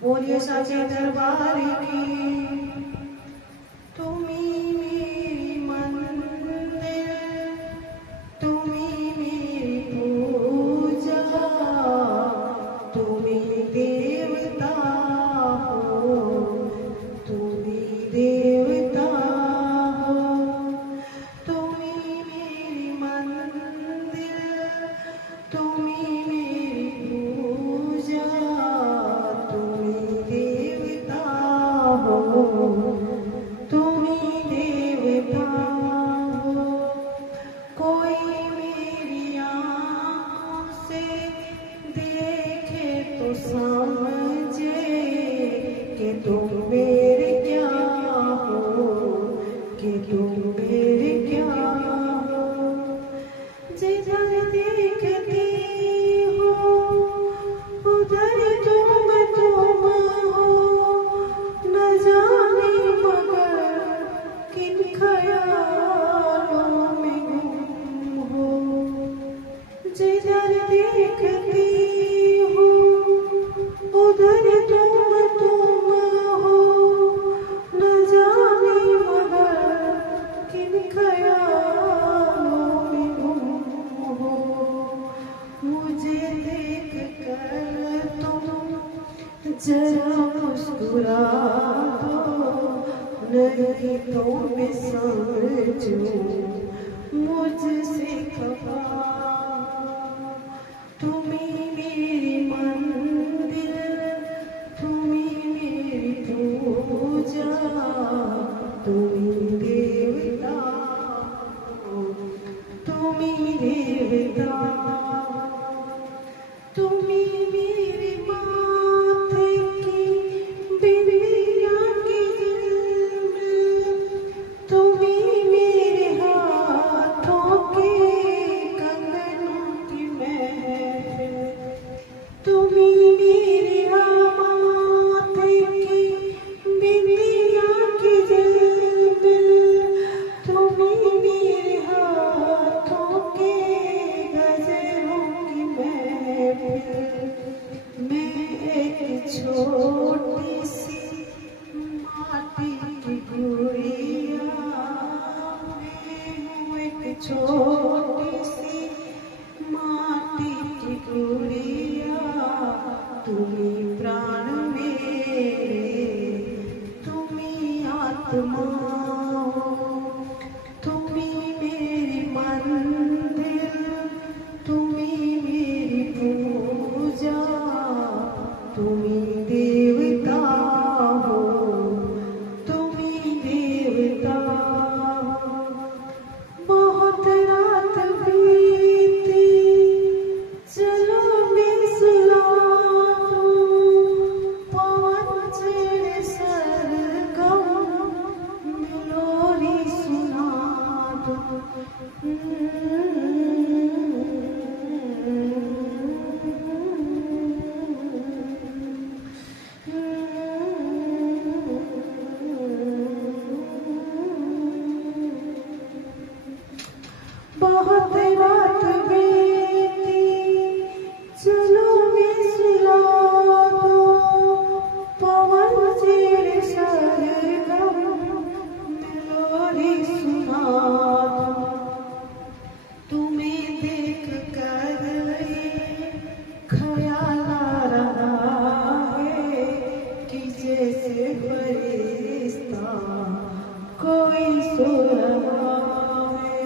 बोलिए साचे दरबार की। तुम्ही मेरी मंदिर, तुम्ही मेरी पूजा, तुम्ही देवता हो, तुम्ही देवता हो। तुम्ही मेरी मंदिर, तुम्ही मेरी पूजा, तुम्ही देवता हो, तुम्ही देवता हो। कोई मेरी आँखों से देखे तो समझे कि तुम मेरे क्या हो, कि तुम मेरे क्या हो। जिधर देखती हो उधर तुम हो, न जाने मगर किन ख्यालों में गुम हो। जिधर देखती हो उधर तुम हो, न जाने मगर किन ख्यालों में गुम हो। मुझे देख कर तुम जरा मुस्कुरा दो, नहीं तो मैं समझूं मुझसे खफा। तुम्ही मेरी मंदिर, तुम्ही मेरी पूजा, तुम्ही देवता हो, तुम्ही देवता। तुम्ही मेरे माथे की बिंदिया की झिलमिल, तुम्ही मेरे हाथों के कंगनों की महफिल। तुम्ही मेरे माथे की बिंदिया की झिलमिल, तुम्ही मेरे हाथों के गजरों की महफिल। मैं एक छोटी सी माटी की गुड़िया, मैं हूँ एक छोटी सी माटी की गुड़िया। तुम्ही प्राण मेरे, तुम्ही आत्मा हो, तुम्ही मेरी मंदिर, तुम्ही मेरी पूजा, तुम्ही देवता हो, तुम्ही देवता हो। बहुत रात बीती, चलो मैं सुना दूं, पवन छेड़े सरगम में लोरी सुना दूं। बहुत रात बीती, चलो मैं सुला दो, पवन छेड़े सरगम में लोरी सुना दो। तुम्हें देख कर ये ख्याल आ रहा है कि जैसे फरिश्ता कोई सो रहा है।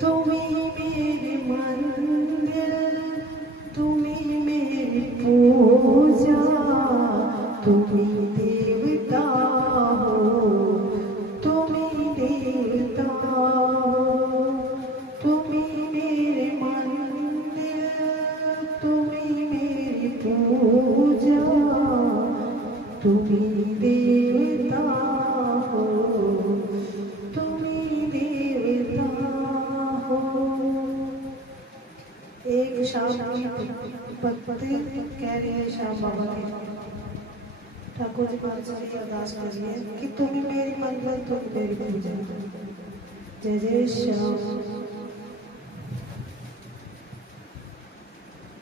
तुम्ही मेरी मंदिर, तुम्ही मेरी पूजा, तुम्ही देवता हो, तुम्ही देवता हो। तुम्ही मेरे मंदिर, तुम्ही मेरी पूजा, तुम्ही देवता हो, तुम्ही देवता हो। एक शाम पत्नी कह रही है श्याम बाबा की, ठाकुर जी महाराज से अरदास कर रही है कि तुम्ही मेरी मंदिर, तुम मेरी पूजा। जय जय श्याम।